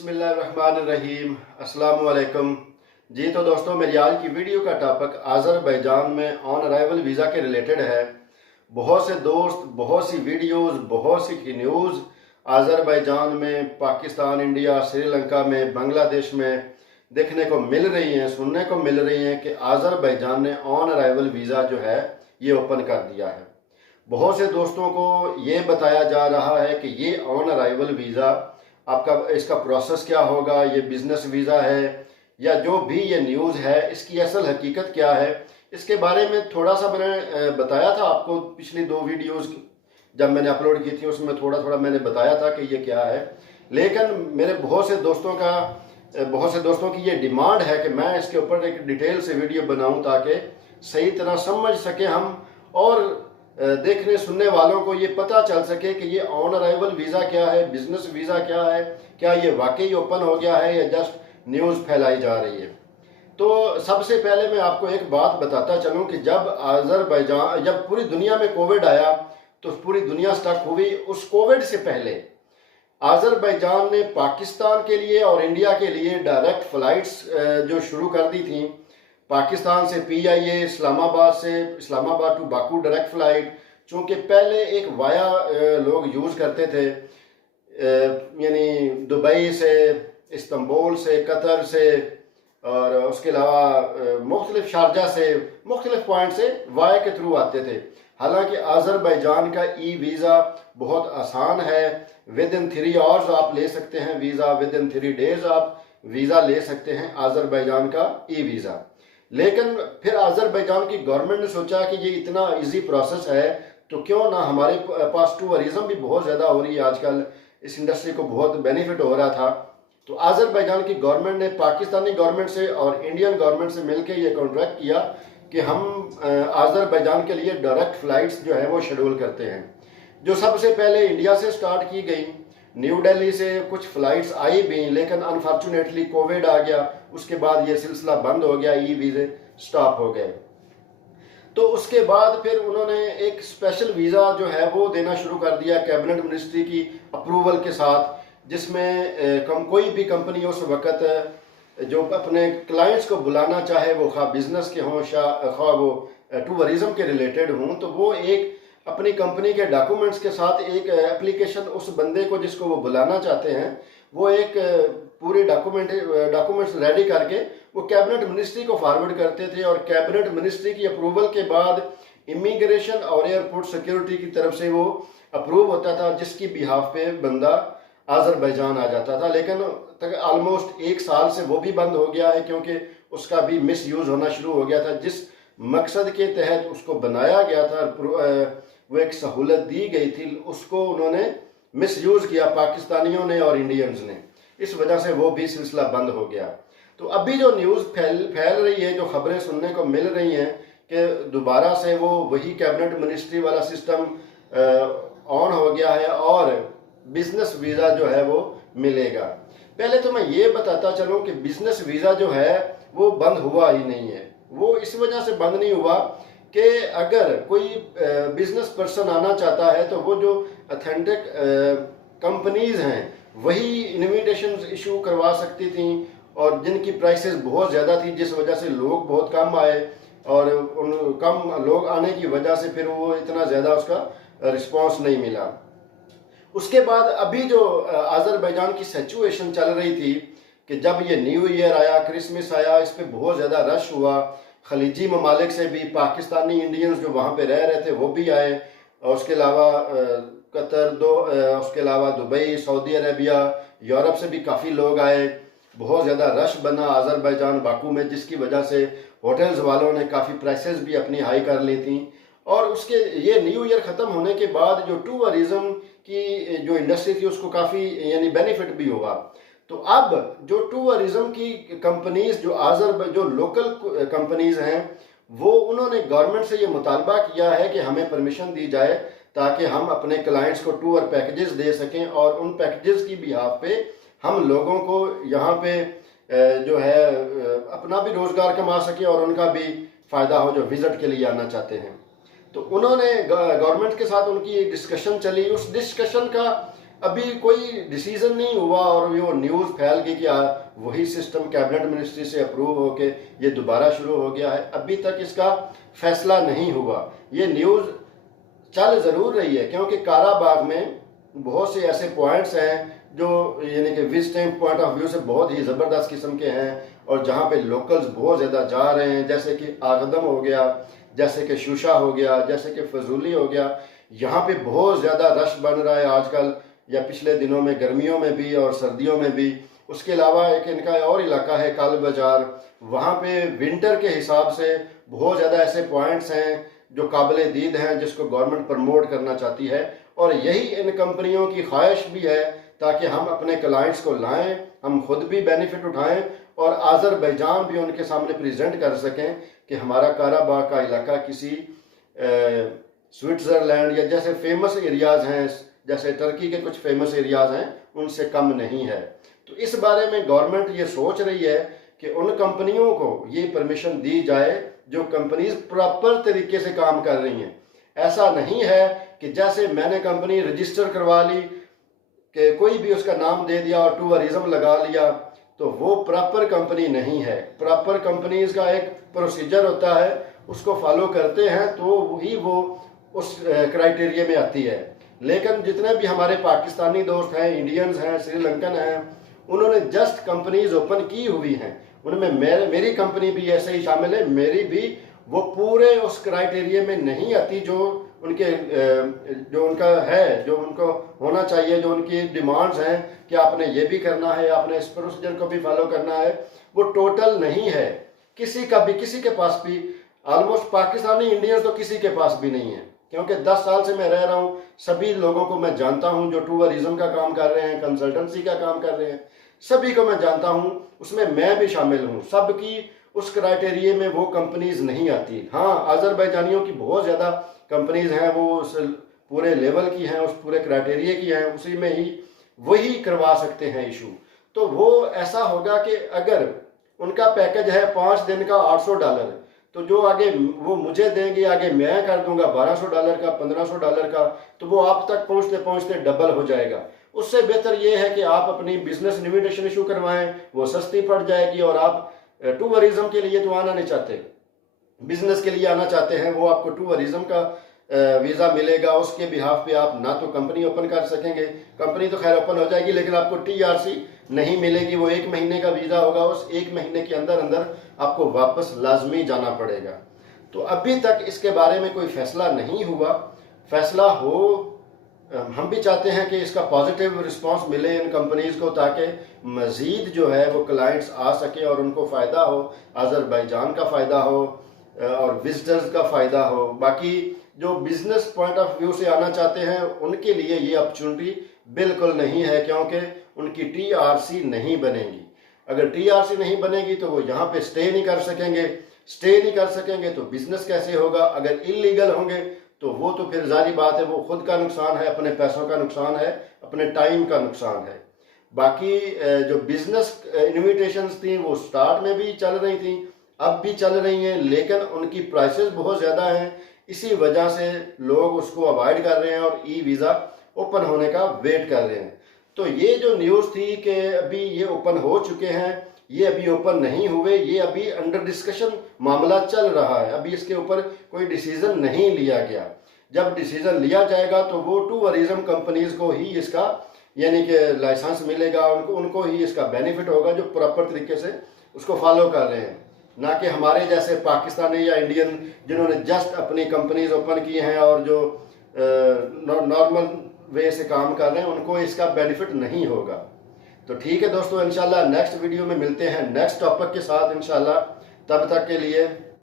बिस्मिल्लाहिर्रहमानिर्रहीम, अस्सलाम वालेकुम। जी तो दोस्तों, मेरी आज की वीडियो का टॉपिक आज़रबैजान में ऑन अराइवल वीज़ा के रिलेटेड है। बहुत से दोस्त, बहुत सी वीडियोस, बहुत सी न्यूज़ आज़रबैजान में, पाकिस्तान, इंडिया, श्रीलंका में, बांग्लादेश में देखने को मिल रही हैं, सुनने को मिल रही हैं कि आज़रबैजान ने ऑन अराइवल वीज़ा जो है ये ओपन कर दिया है। बहुत से दोस्तों को ये बताया जा रहा है कि ये ऑन अराइवल वीज़ा आपका, इसका प्रोसेस क्या होगा, ये बिजनेस वीज़ा है या जो भी ये न्यूज़ है, इसकी असल हकीकत क्या है, इसके बारे में थोड़ा सा मैंने बताया था आपको। पिछली दो वीडियोस जब मैंने अपलोड की थी उसमें थोड़ा थोड़ा मैंने बताया था कि ये क्या है। लेकिन मेरे बहुत से दोस्तों की ये डिमांड है कि मैं इसके ऊपर एक डिटेल से वीडियो बनाऊं ताकि सही तरह समझ सके हम, और देखने सुनने वालों को ये पता चल सके कि ये ऑन अराइवल वीज़ा क्या है, बिजनेस वीज़ा क्या है, क्या ये वाकई ओपन हो गया है या जस्ट न्यूज़ फैलाई जा रही है। तो सबसे पहले मैं आपको एक बात बताता चलूं कि जब पूरी दुनिया में कोविड आया तो पूरी दुनिया स्टक हुई। उस कोविड से पहले आज़रबैजान ने पाकिस्तान के लिए और इंडिया के लिए डायरेक्ट फ्लाइट्स जो शुरू कर दी थी। पाकिस्तान से PIA, Islamabad to Baku direct flight, चूँकि पहले एक वाया लोग यूज़ करते थे, यानी दुबई से, इस्तांबुल से, कतर से और उसके अलावा मुख्तलिफ शारजा से, मुख्तलिफ पॉइंट से वाया के थ्रू आते थे। हालांकि आज़रबैजान का वीज़ा बहुत आसान है। विद इन 3 आवर्स आप ले सकते हैं वीज़ा, विद इन 3 डेज़ आप वीज़ा ले सकते हैं आज़रबैजान का वीज़ा। लेकिन फिर आज़रबैजान की गवर्नमेंट ने सोचा कि ये इतना इजी प्रोसेस है तो क्यों ना, हमारे पास टूरिज्म भी बहुत ज़्यादा हो रही है आजकल, इस इंडस्ट्री को बहुत बेनिफिट हो रहा था। तो आज़रबैजान की गवर्नमेंट ने पाकिस्तानी गवर्नमेंट से और इंडियन गवर्नमेंट से मिलकर ये कॉन्ट्रैक्ट किया कि हम आज़रबैजान के लिए डायरेक्ट फ़्लाइट्स जो है वो शेड्यूल करते हैं, जो सबसे पहले इंडिया से स्टार्ट की गई। न्यू दिल्ली से कुछ फ़्लाइट्स आई भी, लेकिन अनफॉर्चुनेटली कोविड आ गया, उसके बाद ये सिलसिला बंद हो गया, वीज़े स्टॉप हो गए। तो उसके बाद फिर उन्होंने एक स्पेशल वीज़ा जो है वो देना शुरू कर दिया कैबिनेट मिनिस्ट्री की अप्रूवल के साथ, जिसमें कोई भी कंपनी उस वक़्त जो अपने क्लाइंट्स को बुलाना चाहे, वो खा बिजनेस के हों, खा वो टूरिज्म के रिलेटेड हों, तो वो एक अपनी कंपनी के डॉक्यूमेंट्स के साथ एक एप्लीकेशन उस बंदे को जिसको वो बुलाना चाहते हैं, वो एक पूरे डॉक्यूमेंट्स रेडी करके वो कैबिनेट मिनिस्ट्री को फॉरवर्ड करते थे, और कैबिनेट मिनिस्ट्री की अप्रूवल के बाद इमिग्रेशन और एयरपोर्ट सिक्योरिटी की तरफ से वो अप्रूव होता था, जिसकी बिहाफ पे बंदा आज़रबैजान आ जाता था। लेकिन ऑलमोस्ट 1 साल से वो भी बंद हो गया है, क्योंकि उसका भी मिस यूज़ होना शुरू हो गया था। जिस मकसद के तहत उसको बनाया गया था, वो एक सहूलत दी गई थी, उसको उन्होंने मिस यूज़ किया पाकिस्तानियों ने और इंडियंस ने, इस वजह से वो भी सिलसिला बंद हो गया। तो अभी जो न्यूज़ फैल रही है, जो खबरें सुनने को मिल रही हैं कि दोबारा से वो वही कैबिनेट मिनिस्ट्री वाला सिस्टम ऑन हो गया है और बिजनेस वीज़ा जो है वो मिलेगा। पहले तो मैं ये बताता चलूँ कि बिजनेस वीज़ा जो है वो बंद हुआ ही नहीं है। वो इस वजह से बंद नहीं हुआ कि अगर कोई बिजनेस पर्सन आना चाहता है तो वो जो ऑथेंटिक कंपनीज हैं वही इनविटेशन इशू करवा सकती थी, और जिनकी प्राइसेस बहुत ज़्यादा थी, जिस वजह से लोग बहुत कम आए, और उन कम लोग आने की वजह से फिर वो इतना ज़्यादा उसका रिस्पांस नहीं मिला। उसके बाद अभी जो आज़रबैजान की सिचुएशन चल रही थी कि जब ये न्यू ईयर आया, क्रिसमस आया, इस पर बहुत ज़्यादा रश हुआ। खलीजी ममालिक से भी पाकिस्तानी इंडियंस जो वहाँ पे रह रहे थे वो भी आए, और उसके अलावा कतर, उसके अलावा दुबई, सऊदी अरेबिया, यूरोप से भी काफ़ी लोग आए। बहुत ज़्यादा रश बना आज़रबैजान बाकू में, जिसकी वजह से होटल्स वालों ने काफ़ी प्राइसेस भी अपनी हाई कर ली थी। और उसके ये न्यू ईयर ख़त्म होने के बाद जो टूरिज़म की जो इंडस्ट्री थी उसको काफ़ी यानी बेनिफिट भी हुआ। तो अब जो टूरिज्म की कंपनीज, जो लोकल कंपनीज हैं, वो उन्होंने गवर्नमेंट से ये मुतालबा किया है कि हमें परमिशन दी जाए ताकि हम अपने क्लाइंट्स को टूर पैकेजेस दे सकें, और उन पैकेजेस की बिहाफ पे हम लोगों को यहाँ पे जो है अपना भी रोज़गार कमा सकें और उनका भी फ़ायदा हो जो विज़िट के लिए आना चाहते हैं। तो उन्होंने गवर्नमेंट के साथ उनकी एक डिस्कशन चली। उस डिस्कशन का अभी कोई डिसीजन नहीं हुआ और वो न्यूज़ फैल गई कि वही सिस्टम कैबिनेट मिनिस्ट्री से अप्रूव होके ये दोबारा शुरू हो गया है। अभी तक इसका फैसला नहीं हुआ। ये न्यूज़ चल ज़रूर रही है क्योंकि काराबाग में बहुत से ऐसे पॉइंट्स हैं जो यानी कि विजिटिंग पॉइंट ऑफ व्यू से बहुत ही ज़बरदस्त किस्म के हैं और जहाँ पे लोकल्स बहुत ज़्यादा जा रहे हैं, जैसे कि आगदम हो गया, जैसे कि शुशा हो गया, जैसे कि फजूली हो गया। यहाँ पे बहुत ज़्यादा रश बन रहा है आजकल, या पिछले दिनों में गर्मियों में भी और सर्दियों में भी। उसके अलावा एक इनका और इलाका है काल बाजार, वहाँ पे विंटर के हिसाब से बहुत ज़्यादा ऐसे पॉइंट्स हैं जो काबिल दीद हैं, जिसको गवर्नमेंट प्रमोट करना चाहती है। और यही इन कंपनियों की ख्वाहिश भी है ताकि हम अपने क्लाइंट्स को लाएं, हम खुद भी बेनिफिट उठाएं और आज़रबैजान भी उनके सामने प्रेजेंट कर सकें कि हमारा काराबाग का इलाका किसी स्विट्ज़रलैंड या जैसे फेमस एरियाज़ हैं, जैसे टर्की के कुछ फेमस एरियाज़ हैं, उनसे कम नहीं है। तो इस बारे में गवर्नमेंट ये सोच रही है कि उन कंपनियों को ये परमिशन दी जाए जो कंपनीज प्रॉपर तरीके से काम कर रही हैं। ऐसा नहीं है कि जैसे मैंने कंपनी रजिस्टर करवा ली कि कोई भी उसका नाम दे दिया और टूरिज्म लगा लिया, तो वो प्रॉपर कंपनी नहीं है। प्रॉपर कंपनीज का एक प्रोसीजर होता है, उसको फॉलो करते हैं तो ही वो उस क्राइटेरिया में आती है। लेकिन जितने भी हमारे पाकिस्तानी दोस्त हैं, इंडियंस हैं, श्रीलंकन हैं, उन्होंने जस्ट कंपनीज ओपन की हुई हैं, उनमें मेरी कंपनी भी ऐसे ही शामिल है। मेरी भी वो पूरे उस क्राइटेरिया में नहीं आती जो उनका है, जो उनको होना चाहिए, जो उनकी डिमांड्स हैं कि आपने ये भी करना है, आपने इस प्रोसीजर को भी फॉलो करना है, वो टोटल नहीं है किसी का भी, किसी के पास भी। ऑलमोस्ट पाकिस्तानी इंडियंस तो किसी के पास भी नहीं है, क्योंकि 10 साल से मैं रह रहा हूँ, सभी लोगों को मैं जानता हूँ जो टूरिज्म का काम कर रहे हैं, कंसल्टेंसी का काम कर रहे हैं, सभी को मैं जानता हूँ, उसमें मैं भी शामिल हूँ। सबकी उस क्राइटेरिया में वो कंपनीज नहीं आती। हाँ, आज़रबैजानियों की बहुत ज़्यादा कंपनीज हैं, वो उस पूरे लेवल की हैं, उस पूरे क्राइटेरिया की हैं, उसी में ही वही करवा सकते हैं इशू। तो वो ऐसा होगा कि अगर उनका पैकेज है 5 दिन का $800, तो जो आगे वो मुझे देंगे, आगे मैं कर दूंगा $1200 का, $1500 का, तो वो आप तक पहुंचते पहुंचते डबल हो जाएगा। उससे बेहतर ये है कि आप अपनी बिजनेस इन्विटेशन इशू करवाएं, वो सस्ती पड़ जाएगी। और आप टूरिज्म के लिए तो आना नहीं चाहते, बिजनेस के लिए आना चाहते हैं, वो आपको टूरिज्म का वीज़ा मिलेगा, उसके बिहाफ पे आप ना तो कंपनी ओपन कर सकेंगे, कंपनी तो खैर ओपन हो जाएगी, लेकिन आपको TRC नहीं मिलेगी। वो 1 महीने का वीज़ा होगा, उस 1 महीने के अंदर अंदर आपको वापस लाजमी जाना पड़ेगा। तो अभी तक इसके बारे में कोई फैसला नहीं हुआ। फैसला हो, हम भी चाहते हैं कि इसका पॉजिटिव रिस्पांस मिले इन कंपनीज को, ताकि मज़ीद जो है वो क्लाइंट्स आ सके और उनको फ़ायदा हो, आज़रबैजान का फ़ायदा हो और विजिटर्स का फ़ायदा हो। बाकी जो बिजनेस पॉइंट ऑफ व्यू से आना चाहते हैं उनके लिए ये अपॉर्चुनिटी बिल्कुल नहीं है, क्योंकि उनकी TRC नहीं बनेगी। अगर TRC नहीं बनेगी तो वो यहाँ पे स्टे नहीं कर सकेंगे, स्टे नहीं कर सकेंगे तो बिजनेस कैसे होगा। अगर इलीगल होंगे तो वो तो फिर जारी बात है, वो खुद का नुकसान है, अपने पैसों का नुकसान है, अपने टाइम का नुकसान है। बाकी जो बिजनेस इन्विटेशंस थी वो स्टार्ट में भी चल रही थी, अब भी चल रही हैं, लेकिन उनकी प्राइसेस बहुत ज़्यादा हैं। इसी वजह से लोग उसको अवॉइड कर रहे हैं और वीज़ा ओपन होने का वेट कर रहे हैं। तो ये जो न्यूज़ थी कि अभी ये ओपन हो चुके हैं, ये अभी ओपन नहीं हुए, ये अभी अंडर डिस्कशन मामला चल रहा है, अभी इसके ऊपर कोई डिसीजन नहीं लिया गया। जब डिसीजन लिया जाएगा तो वो टूरिज्म कंपनीज को ही इसका यानी कि लाइसेंस मिलेगा, उनको ही इसका बेनिफिट होगा जो प्रॉपर तरीके से उसको फॉलो कर रहे हैं, ना कि हमारे जैसे पाकिस्तानी या इंडियन जिन्होंने जस्ट अपनी कंपनीज ओपन की हैं और जो नॉर्मल वे से काम कर रहे हैं, उनको इसका बेनिफिट नहीं होगा। तो ठीक है दोस्तों, इंशाल्लाह नेक्स्ट वीडियो में मिलते हैं नेक्स्ट टॉपिक के साथ इंशाल्लाह। तब तक के लिए